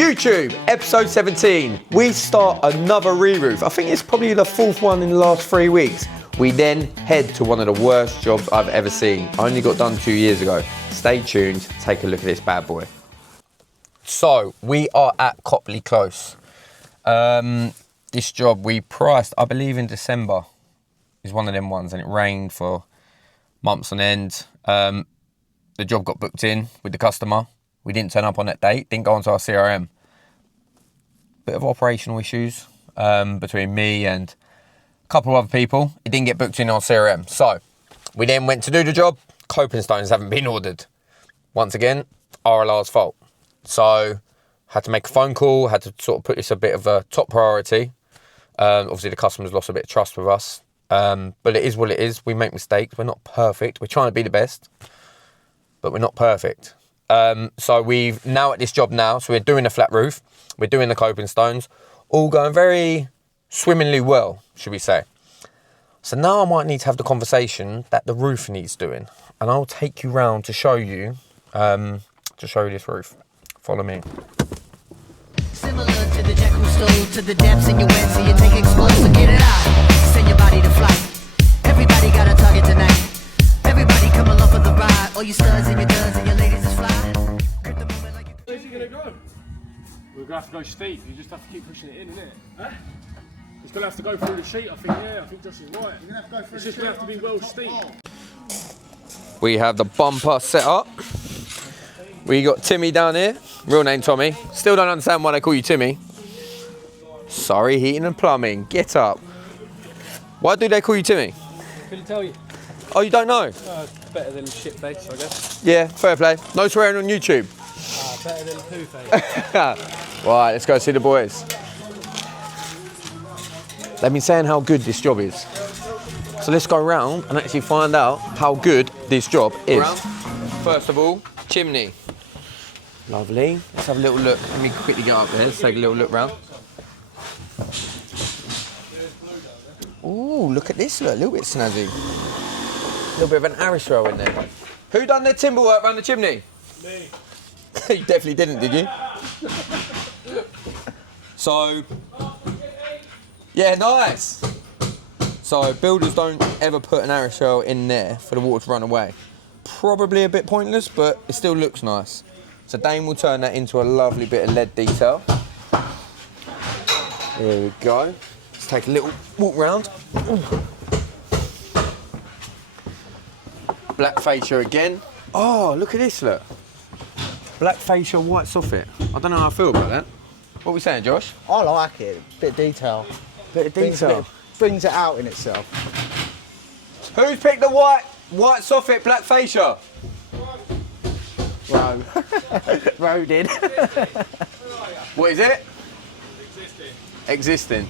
YouTube, episode 17. We start another re-roof. I think it's probably the fourth one in the last 3 weeks. We then head to one of the worst jobs I've ever seen. I only got done 2 years ago. Stay tuned, take a look at this bad boy. So, we are at Copley Close. This job we priced, I believe in December, is one of them ones, and it rained for months on end. The job got booked in with the customer. We didn't turn up on that date, didn't go onto our CRM. Bit of operational issues between me and a couple of other people. It didn't get booked in on CRM. So we then went to do the job. Coping stones haven't been ordered. Once again, RLR's fault. So had to make a phone call, had to sort of put this a bit of a top priority. Obviously the customer's lost a bit of trust with us. But it is what it is. We make mistakes. We're not perfect. We're trying to be the best, but we're not perfect. So we've now at this job now, so we're doing the flat roof, we're doing the coping stones, all going very swimmingly well, should we say. So now I might need to have the conversation that the roof needs doing, and I'll take you round to show you this roof. Follow me. Similar to the jack who stole to the depths in your wet, so you take explosive, get it out, send your body to flight. Everybody got a target tonight. Everybody come along for the ride. All you studs and your duds and your ladies is fly. Where's he gonna go? We're gonna have to go steep. You just have to keep pushing it in, innit? Huh? It's gonna have to go through the sheet, I think. Yeah, I think Josh is right. You're gonna have to go through it's just gonna have to be well steep. We have the bumper set up. We got Timmy down here, real name Tommy. Still don't understand why they call you Timmy. Sorry, heating and plumbing, get up. Why do they call you Timmy? Couldn't tell you. Oh, you don't know? It's better than shit face, I guess. Yeah, fair play. No swearing on YouTube. Better than poo face. Right, let's go see the boys. They've been saying how good this job is. So let's go around and actually find out how good this job is. First of all, chimney. Lovely. Let's have a little look. Let me quickly get up there. Let's take a little look round. Ooh, look at this, look, a little bit snazzy. A little bit of an Irish roll in there. Who done their timber work around the chimney? Me. You definitely didn't, did you? So, yeah, nice. So builders don't ever put an Irish rail in there for the water to run away. Probably a bit pointless, but it still looks nice. So Dane will turn that into a lovely bit of lead detail. There we go. Let's take a little walk round. Black fascia again. Oh, look at this, look. Black fascia, white soffit. I don't know how I feel about that. What are we saying, Josh? I like it. Bit of detail. Bit of detail. Brings it out in itself. Who's picked the white soffit, black fascia? Row. Row did. What is it? Existing.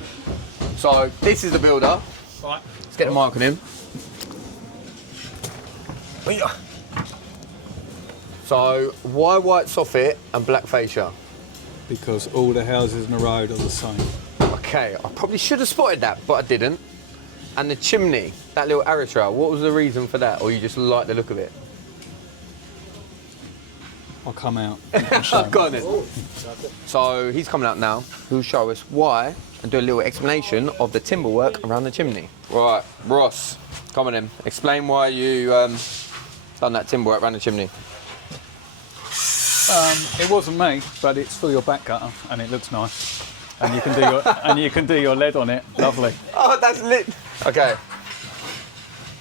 So this is the builder. Right. Let's get the mic on him. So why white soffit and black fascia? Because all the houses in the road are the same. Okay, I probably should have spotted that, but I didn't. And the chimney, that little Irish rail, what was the reason for that? Or you just like the look of it? I'll come out. Go on then. So he's coming out now. He'll show us why and do a little explanation of the timber work around the chimney. Right, Ross, come on in. Explain why you done that timber work around the chimney. It wasn't me, but it's for your back gutter and it looks nice. And you can do your lead on it. Lovely. Oh, that's lit. Okay.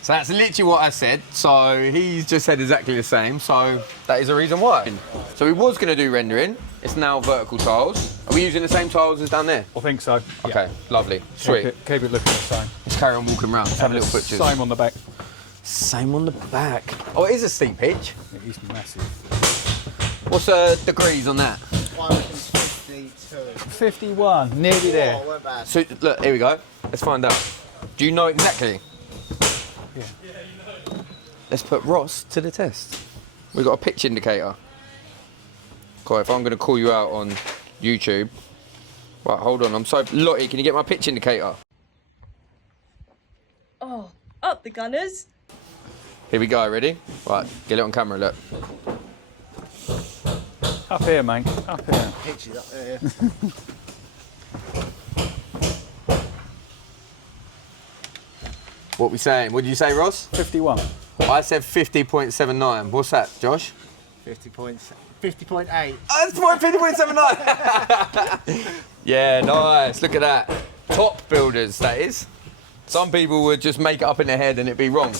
So that's literally what I said. So he's just said exactly the same. So that is the reason why. So we was going to do rendering. It's now vertical tiles. Are we using the same tiles as down there? I think so. Okay, lovely. Sweet. Keep it looking the same. Let's carry on walking around. Let's have a little butchers. Same on the back. Same on the back. Oh, it is a steep pitch. It is massive. What's degrees on that? 51, nearly there. Oh, we're bad. So look, here we go. Let's find out. Do you know exactly? Yeah. Let's put Ross to the test. We've got a pitch indicator. Cool, if I'm going to call you out on YouTube. Right, hold on. Lottie, can you get my pitch indicator? Oh, up the gunners. Here we go, ready? Right, get it on camera, look. Up here, mate. Up here. Pitches up there. What we saying? What did you say, Ross? 51. I said 50.79. What's that, Josh? 50.8. Oh, that's 50.79. Yeah, nice. Look at that. Top builders, that is. Some people would just make it up in their head and it'd be wrong.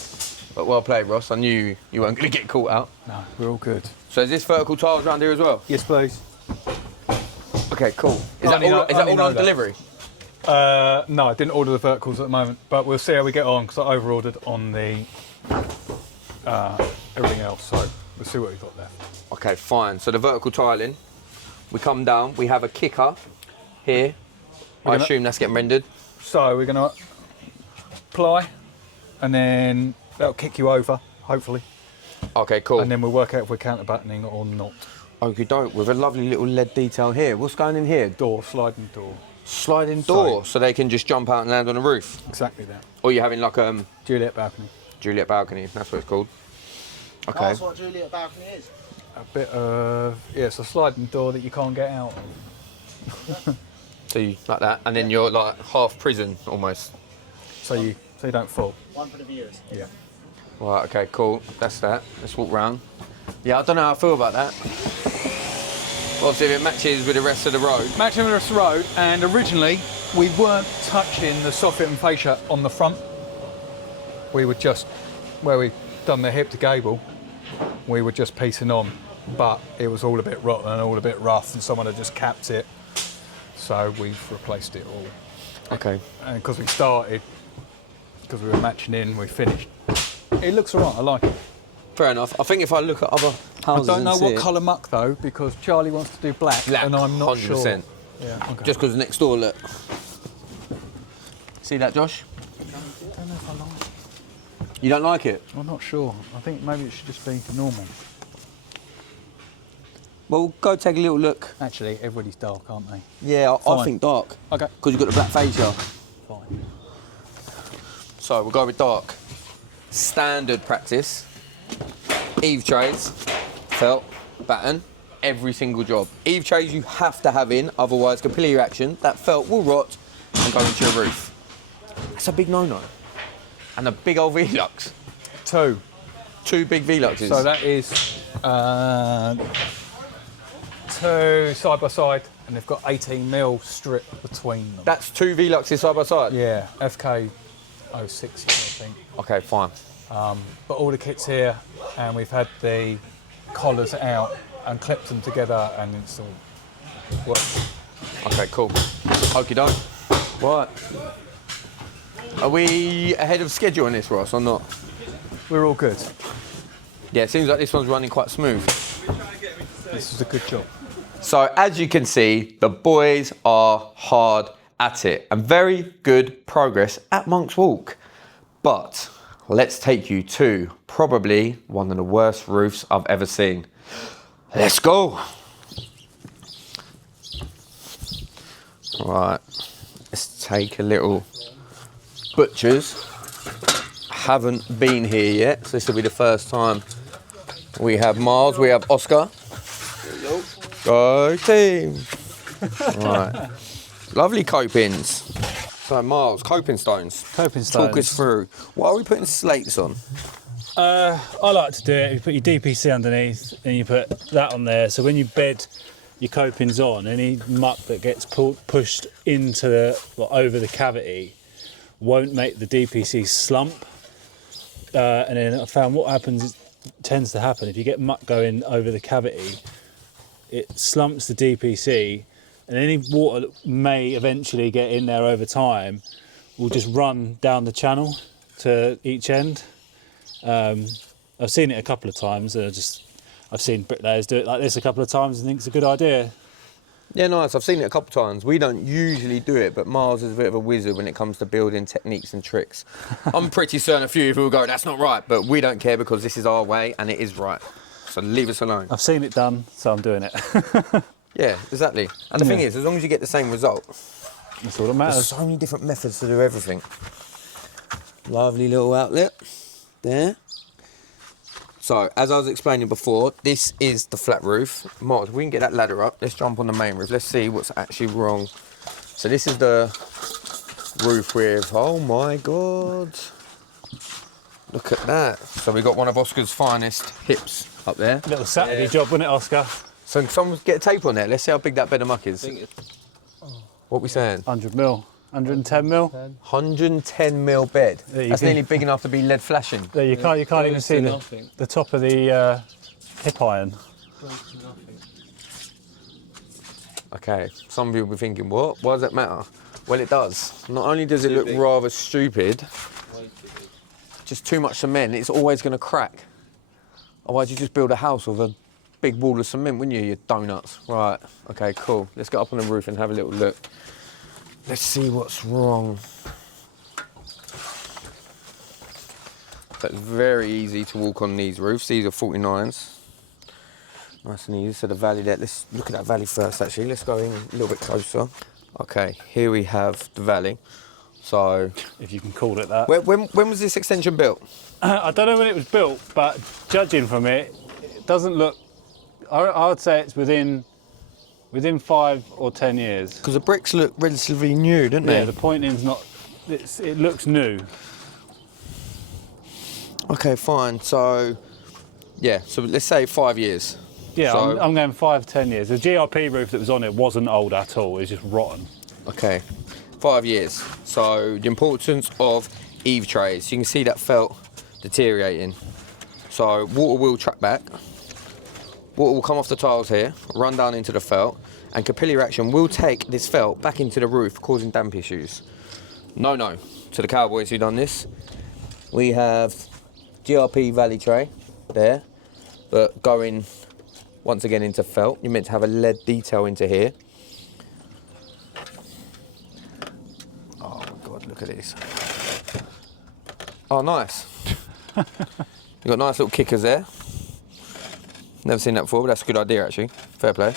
But well played, Ross. I knew you weren't going to get caught out. No, we're all good. So is this vertical tiles around here as well? Yes, please. Okay, cool. Is I that only all, know- is I that only all know on that. delivery? No, I didn't order the verticals at the moment, but we'll see how we get on because I over-ordered on the everything else. So we'll see what we've got left. Okay, fine. So the vertical tiling, we come down, we have a kicker here. I gonna- assume that's getting rendered. So we're going to apply, and then that'll kick you over, hopefully, Okay, cool. and then we'll work out if we're counter-battening or not. Okie doke, with a lovely little LED detail here. What's going in here? Door, sliding door. Sliding door, so they can just jump out and land on the roof. Exactly that. Or you're having like Juliet balcony. Juliet balcony, that's what it's called. Okay. That's what Juliet balcony is. A bit of, yeah, it's a sliding door that you can't get out of. So you like that, and then you're like half prison almost. So you don't fall. One for the viewers. Yeah. Right, okay, cool. That's that. Let's walk round. Yeah, I don't know how I feel about that. Obviously, if it matches with the rest of the road. Matching the road, and originally we weren't touching the soffit and fascia on the front. We were just, where we done the hip to gable, we were just piecing on, but it was all a bit rotten and all a bit rough, and someone had just capped it. So we've replaced it all. Okay. And because we started, because we were matching in, we finished. It looks alright, I like it. Fair enough. I think if I look at other I houses don't know and what see it- colour muck though, because Charlie wants to do black, Black, and I'm not 100%. sure. Yeah, okay. Just because next door, look. See that, Josh? I don't know if I like it. You don't like it? I'm not sure. I think maybe it should just be normal. Well, go take a little look. Actually, everybody's dark, aren't they? Yeah, I Fine. think dark. Okay. Because you've got the black fascia. Fine. So we'll go with dark. Standard practice. Eve trays, felt, batten, every single job. Eve trays you have to have in, otherwise capillary reaction, that felt will rot and go into your roof. That's a big no-no. And a big old Velux. 2. 2 big Veluxes. So that is 2 side by side, and they've got 18mm strip between them. That's 2 Veluxes side by side? Yeah, FK 06, I think. Okay, fine. But all the kit's here, and we've had the collars out and clipped them together, and it's all worked. Okay, cool. Okie doke. Right. Are we ahead of schedule on this, Ross, or not? We're all good. Yeah, it seems like this one's running quite smooth. This is a good job. So as you can see, the boys are hard at it and very good progress at Monk's Walk. But let's take you to probably one of the worst roofs I've ever seen. Let's go. Right, let's take a little butchers. Haven't been here yet, so this will be the first time. We have Miles, we have Oscar. Go team. Right. Lovely copings. So Miles, coping stones. Coping Talk us stones. through. Why are we putting slates on? I like to do it. You put your DPC underneath, and you put that on there. So when you bed your copings on, any muck that gets pushed into over the cavity won't make the DPC slump. And then I found what happens tends to happen if you get muck going over the cavity, it slumps the DPC, and any water that may eventually get in there over time will just run down the channel to each end. I've seen it a couple of times, and I've seen bricklayers do it like this a couple of times and think it's a good idea. Yeah, nice. I've seen it a couple of times. We don't usually do it, but Miles is a bit of a wizard when it comes to building techniques and tricks. I'm pretty certain a few people will go, that's not right, but we don't care because this is our way and it is right. So leave us alone. I've seen it done, so I'm doing it. Yeah, exactly. And the thing is, as long as you get the same result, That's all that there's matters. so many different methods to do everything. Lovely little outlet there. So, as I was explaining before, this is the flat roof. Miles, we can get that ladder up. Let's jump on the main roof. Let's see what's actually wrong. So this is the roof with, oh my God. Look at that. So we got one of Oscar's finest hips up there. Little Saturday job, wasn't it, Oscar? So can someone get a tape on there? Let's see how big that bed of muck is. What are we saying? 100 mil, 110 mil. 110 mil bed. Yeah, you That's can- nearly big enough to be lead flashing. There, you can't even see the top of the hip iron. Okay, some people will be thinking, what? Why does that matter? Well, it does. Not only does it look rather stupid, just too much cement, it's always going to crack. Otherwise, you just build a house with a big wall of cement, wouldn't you, you donuts? Right, okay, cool. Let's get up on the roof and have a little look. Let's see what's wrong. So it's very easy to walk on these roofs. These are 49s. Nice and easy. So the valley there, let's look at that valley first actually. Let's go in a little bit closer. Okay, here we have the valley. So, If you can call it that. when was this extension built? I don't know when it was built, but judging from it, it doesn't look. I would say it's within 5 or 10 years. Because the bricks look relatively new, don't they? Yeah, the pointing's not. It looks new. Okay, fine. So, yeah, so let's say 5 years. Yeah, So- I'm going 5, 10 years. The GRP roof that was on it wasn't old at all. It was just rotten. Okay, 5 years. So the importance of eave trays. You can see that felt deteriorating. So water will track back. Water will come off the tiles here, run down into the felt, and capillary action will take this felt back into the roof, causing damp issues. No, to the cowboys who done this. We have GRP valley tray there, but going once again into felt. You're meant to have a lead detail into here. Oh my God, look at this. Oh, nice. You've got nice little kickers there. Never seen that before, but that's a good idea actually. Fair play.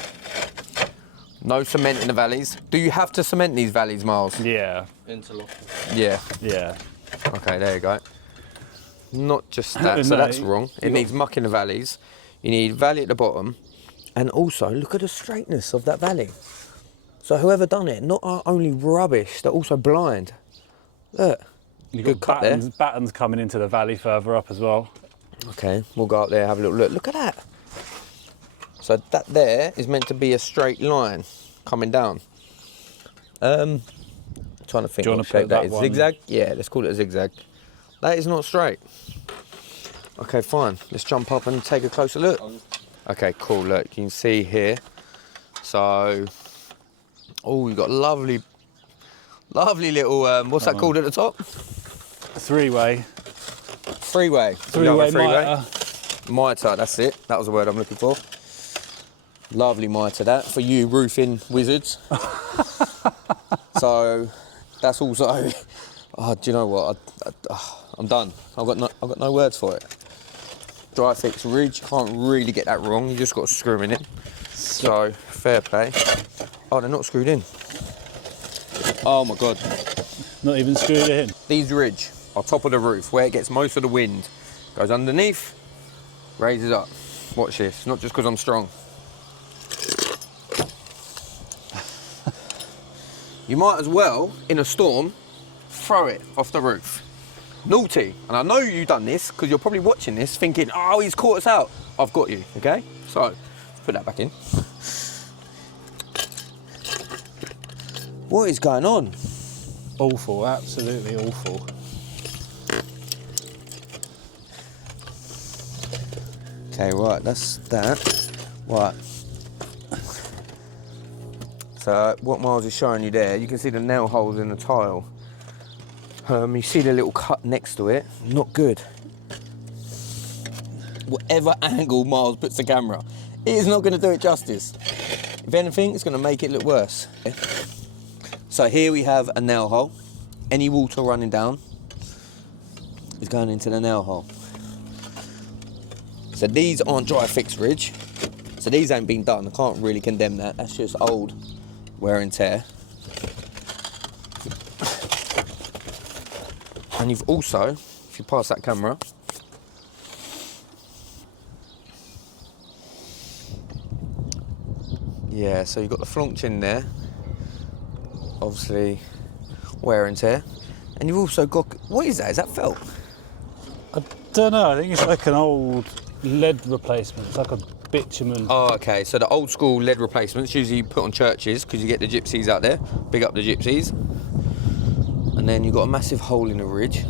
No cement in the valleys. Do you have to cement these valleys, Miles? Yeah, Interlock. Yeah. yeah. Okay, there you go. Not just that, so No, that's wrong. It you needs muck in the valleys. You need valley at the bottom. And also, look at the straightness of that valley. So whoever done it, not only rubbish, they're also blind. Look. You've Good got cut battens coming into the valley further up as well. Okay, we'll go up there, have a little look. Look at that. So that there is meant to be a straight line coming down. Trying to think Do you wanna what shape put that that is. one- Zigzag? Yeah, let's call it a zigzag. That is not straight. Okay, fine. Let's jump up and take a closer look. Okay, cool. Look, you can see here. So, oh, we've got lovely little, what's that called at the top? Three-way. Freeway. Three-way mitre. Mitre, that's it. That was the word I'm looking for. Lovely mitre, that, for you roofing wizards. So, that's also. Oh, do you know what? I'm done. I've got no words for it. Dry fix ridge, can't really get that wrong. You just got to screw them in. So, fair play. Oh, they're not screwed in. Oh my God. Not even screwed in. These ridge are top of the roof, where it gets most of the wind. Goes underneath, raises up. Watch this, not just because I'm strong. You might as well, in a storm, throw it off the roof. Naughty. And I know you've done this because you're probably watching this thinking, oh, he's caught us out. I've got you, okay? So, let's put that back in. What is going on? Awful, absolutely awful. Okay, right, that's that. Right. So, what Miles is showing you there, you can see the nail holes in the tile. You see the little cut next to it, not good. Whatever angle Miles puts the camera, it is not going to do it justice. If anything, it's going to make it look worse. So here we have a nail hole. Any water running down is going into the nail hole. So these aren't dry fix ridge. So these ain't been done. I can't really condemn that. That's just old wear and tear. And you've also, if you pass that camera, Yeah, so you've got the flaunch in there, obviously wear and tear, and you've also got, what is that? Is that felt? I don't know. I think it's like an old lead replacement. It's like a bitumen. Oh, okay, so the old school lead replacements usually put on churches because you get the gypsies out there, big up the gypsies. And then you've got a massive hole in the ridge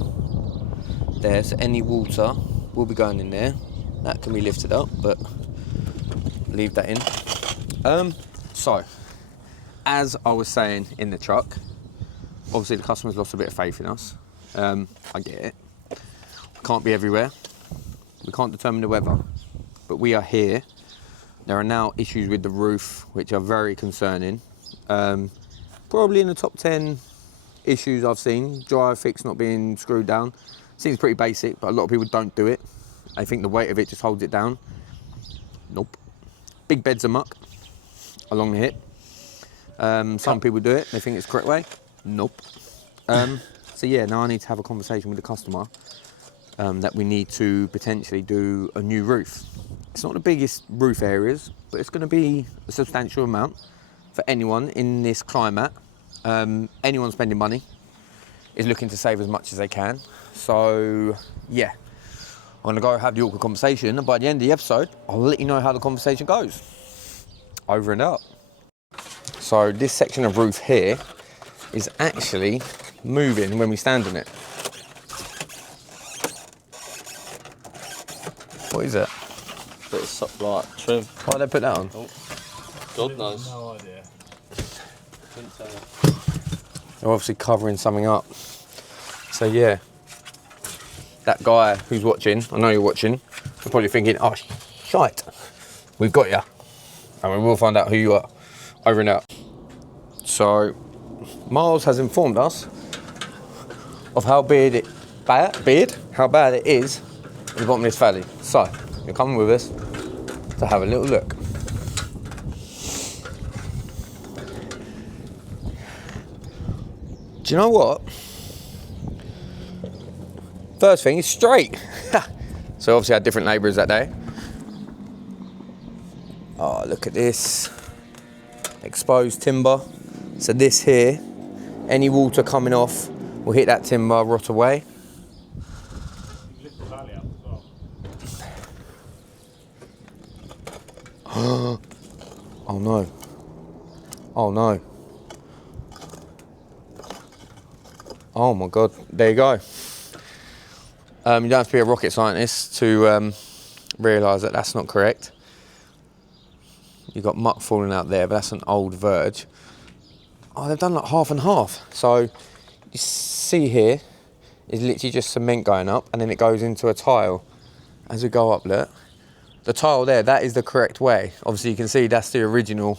there, so any water will be going in there. That can be lifted up, but leave that in. So, as I was saying in the truck, obviously the customer's lost a bit of faith in us. I get it. We can't be everywhere. We can't determine the weather, but we are here. There are now issues with the roof, which are very concerning. Probably in the top 10 issues I've seen. Dryer fix not being screwed down. Seems pretty basic, but a lot of people don't do it. I think the weight of it just holds it down. Nope. Big beds of muck along the hip. Some people do it, they think it's the correct way. Nope. So yeah, now I need to have a conversation with the customer that we need to potentially do a new roof. It's not the biggest roof areas, but it's going to be a substantial amount for anyone in this climate. Anyone spending money is looking to save as much as they can. So yeah, I'm going to go have the awkward conversation, and by the end of the episode, I'll let you know how the conversation goes. Over and out. So this section of roof here is actually moving when we stand on it. What is it? Bit of like trim. Why did they put that on? God knows. No idea. Couldn't tell you. They're obviously covering something up. So yeah, that guy who's watching, I know you're watching, you're probably thinking, oh shite, we've got you. And we will find out who you are. Over and out. So, Miles has informed us of how bad it is at the bottom of this valley. So, you're coming with us to have a little look. Do you know what? First thing is straight. So obviously I had different labourers that day. Oh, look at this. Exposed timber. So this here, any water coming off will hit that timber, rot away. You lift the valley up as well. Oh no. Oh no. Oh my God, there you go. You don't have to be a rocket scientist to realise that that's not correct. You've got muck falling out there, but that's an old verge. Oh, they've done like half and half. So you see here is literally just cement going up, and then it goes into a tile. As we go up, look. The tile there, that is the correct way. Obviously you can see that's the original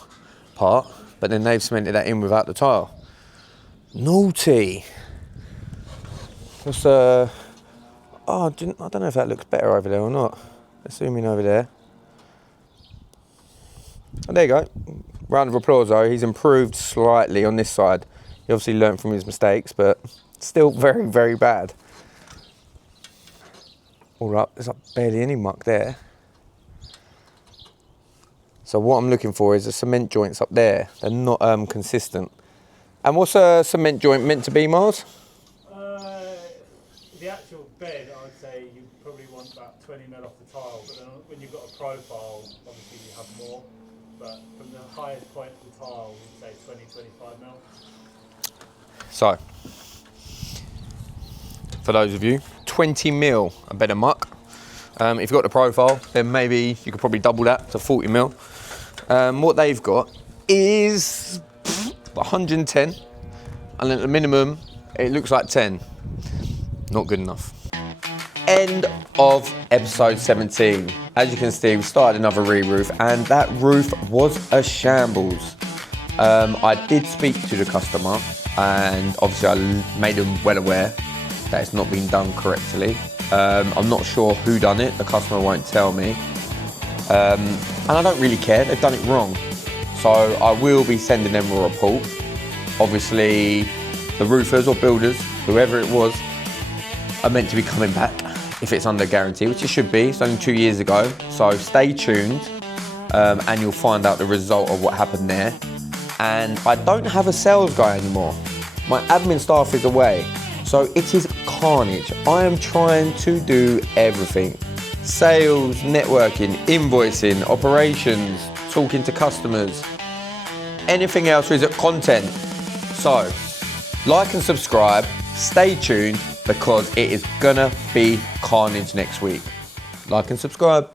part, but then they've cemented that in without the tile. Naughty. What's oh, I don't know if that looks better over there or not. Let's zoom in over there. Oh, there you go. Round of applause though. He's improved slightly on this side. He obviously learned from his mistakes, but still very, very bad. All up, there's like barely any muck there. So what I'm looking for is the cement joints up there. They're not consistent. And what's a cement joint meant to be, Mars? The actual bed, I'd say you probably want about 20 mil off the tile, but then when you've got a profile, obviously you have more. But from the highest point of the tile, we'd say 20-25 mil. So, for those of you, 20 mil a bed of muck. If you've got the profile, then maybe you could probably double that to 40 mil. What they've got is 110, and at the minimum, it looks like 10. Not good enough. End of episode 17. As you can see, we started another re-roof, and that roof was a shambles. I did speak to the customer, and obviously I made them well aware that it's not been done correctly. I'm not sure who done it, the customer won't tell me. And I don't really care, they've done it wrong. So I will be sending them a report. Obviously, the roofers or builders, whoever it was, are meant to be coming back if it's under guarantee, which it should be. It's only 2 years ago, so stay tuned. and you'll find out the result of what happened there. And I don't have a sales guy anymore. My admin staff is away, so it is carnage. I am trying to do everything. Sales, networking, invoicing, operations, talking to customers, anything else is content. So, like and subscribe, stay tuned, because it is gonna be carnage next week. Like and subscribe.